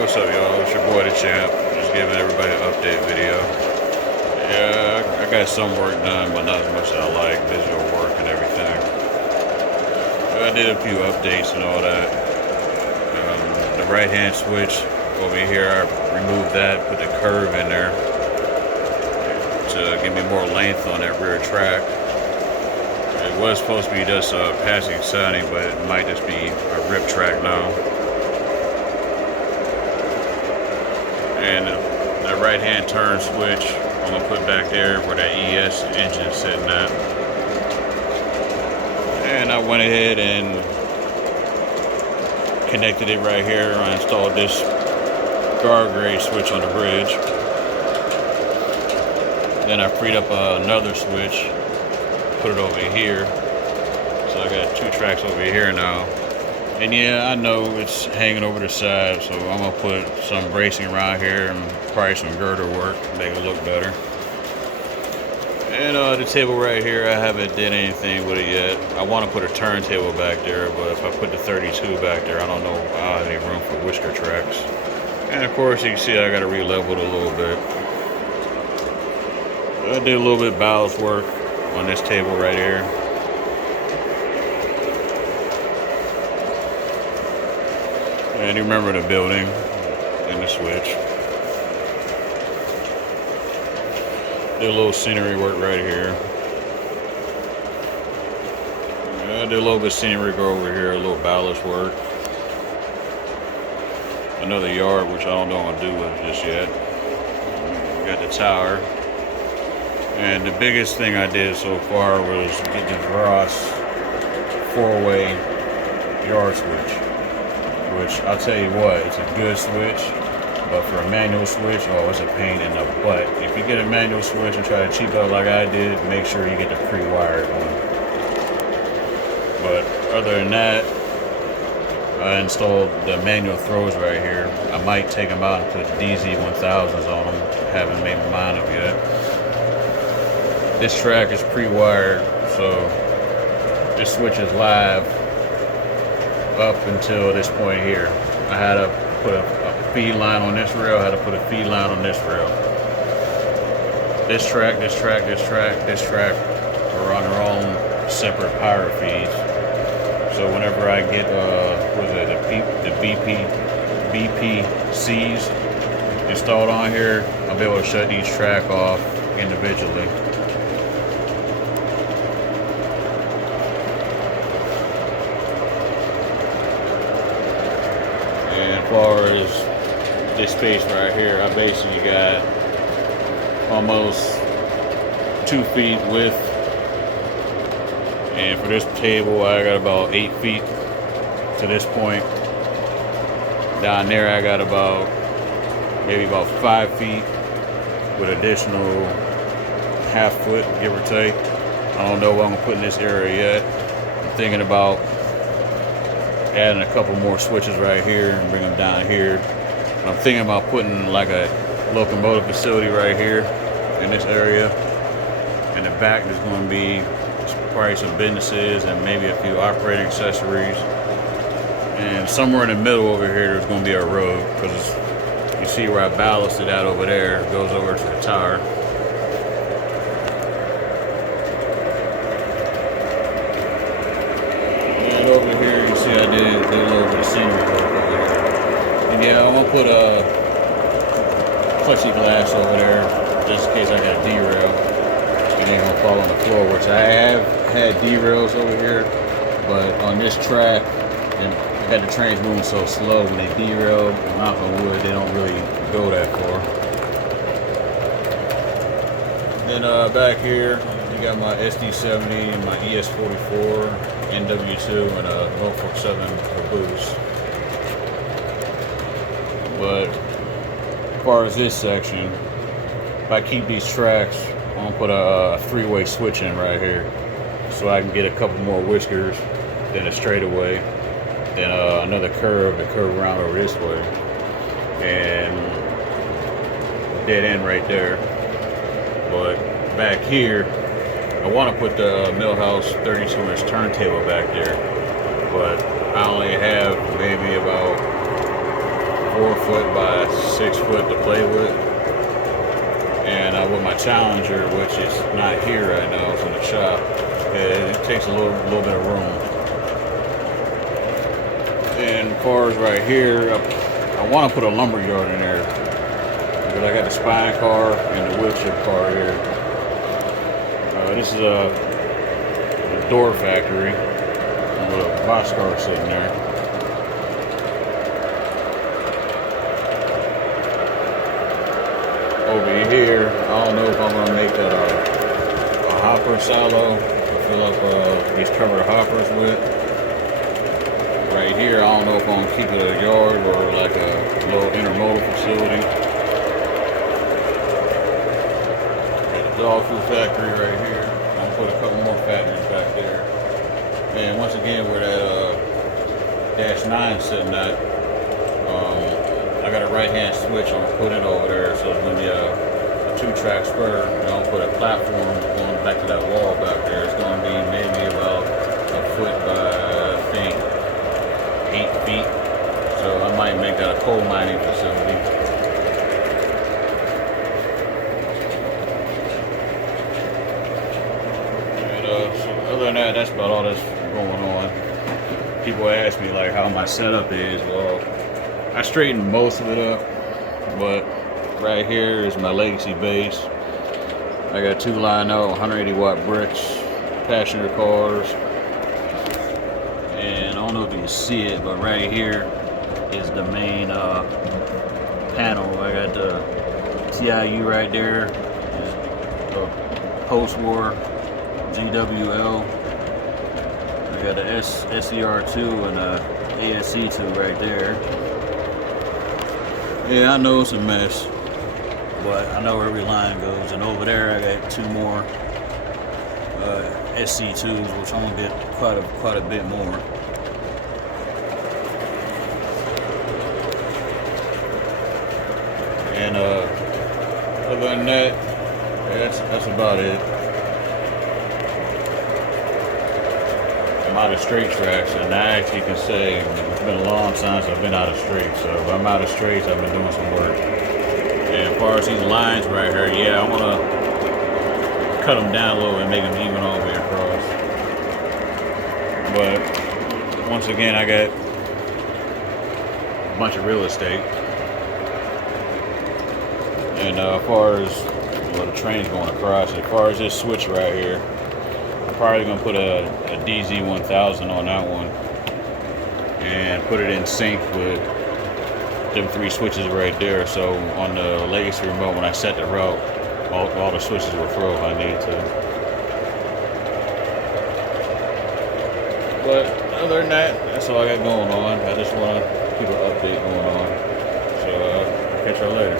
What's up, y'all? It's your boy, the Champ. Just giving everybody an update video. Yeah, I got some work done, but not as much as I like. Digital work and everything. I did a few updates and all that. The right-hand switch over here, I removed that, put the curve in there to give me more length on that rear track. It was supposed to be just passing siding, but it might just be a rip track now. And the right hand turn switch I'm gonna put back there where that ES engine is sitting at. And I went ahead and connected it right here. I installed this guardrail switch on the bridge. Then I freed up another switch, put it over here. So I got two tracks over here now. And yeah, I know it's hanging over the side, so I'm gonna put some bracing around here and probably some girder work, make it look better. And the table right here, I haven't did anything with it yet. I want to put a turntable back there, but if I put the 32 back there, I don't know if I'll have any room for whisker tracks. And of course, you can see I got to re-level it a little bit. I did a little bit of ballast work on this table right here. And you remember the building and the switch. Did a little scenery work right here. I did a little bit of scenery go over here, a little ballast work. Another yard, which I don't know what I'm gonna do with just yet. We got the tower. And the biggest thing I did so far was get the Ross 4-way yard switch. Which I'll tell you what, it's a good switch, but for a manual switch, oh, it's a pain in the butt. If you get a manual switch and try to cheap out like I did, make sure you get the pre-wired one. But other than that, I installed the manual throws right here. I might take them out and put DZ1000s on them. Haven't made my mind up yet. This track is pre-wired, so this switch is live up until this point here. I had to put a feed line on this rail, I had to put a feed line on this rail. This track are on their own separate power feeds. So whenever I get the BPCs installed on here, I'll be able to shut each track off individually. And as far as this space right here, I basically got almost 2 feet width, and for this table I got about 8 feet to this point. Down there I got maybe about 5 feet with additional half foot, give or take. I don't know what I'm gonna put in this area yet. I'm thinking about adding a couple more switches right here and bring them down here. I'm thinking about putting like a locomotive facility right here in this area. In the back there's going to be probably some businesses and maybe a few operating accessories. And somewhere in the middle over here there's going to be a road, because you see where I ballasted out over there, it goes over to the tower. And over here you see I did a little bit of scenery work over here. And yeah, I'm gonna put a plexiglass over there just in case I got a derail. It ain't gonna fall on the floor, which I have had derails over here, but on this track, and I got the trains moving so slow, when they derail, knock on wood, they don't really go that far. Then back here, you got my SD70 and my ES44, NW2, and a Norfolk Southern caboose. But as far as this section, if I keep these tracks, I'm gonna put a 3-way switch in right here, so I can get a couple more whiskers, then a straightaway, then another curve to curve around over this way, and dead end right there. But back here, I want to put the Millhouse 32-inch turntable back there, but I only have maybe about 4 or foot by 6 foot to play with. And with my Challenger, which is not here right now, it's in the shop, it takes a little bit of room. And as far as right here, I want to put a lumber yard in there, because I got the spine car and the wood chip car here. This is a door factory with a boxcar sitting there. Over here, I don't know if I'm gonna make that a hopper silo to fill up these covered hoppers with. Right here, I don't know if I'm gonna keep it a yard or like a little intermodal facility. Got the dog food factory right here. I'm gonna put a couple more factories back there. And once again, where that dash 9 sitting at, I got a right-hand switch. I'm gonna put it over there, so it's gonna be a 2-track spur. I'm gonna put a platform going back to that wall back there. It's gonna be maybe about a foot by, I think, 8 feet. So I might make that a coal mining facility. And so other than that, that's about all that's going on. People ask me like how my setup is. Well, I straightened most of it up, but right here is my legacy base. I got 2 lined out 180 watt bricks, passenger cars, and I don't know if you can see it, but right here is the main panel. I got the TIU right there, the post-war GWL. I got the SCR2 and the ASC2 right there. Yeah, I know it's a mess, but I know where every line goes. And over there, I got 2 more SC2s, which I'm gonna get quite a bit more. And other than that, that's about it. I'm out of straight tracks, and I actually can say it's been a long time since I've been out of straight. So if I'm out of straights, I've been doing some work. And as far as these lines right here, yeah, I want to cut them down a little and make them even all the way across. But once again, I got a bunch of real estate. And as far as the train's going across, as far as this switch right here, I'm probably going to put a DZ1000 on that one and put it in sync with them 3 switches right there. So on the legacy remote, when I set the route, all the switches will throw if I need to. But other than that, that's all I got going on. I just want to keep an update going on. So catch y'all later.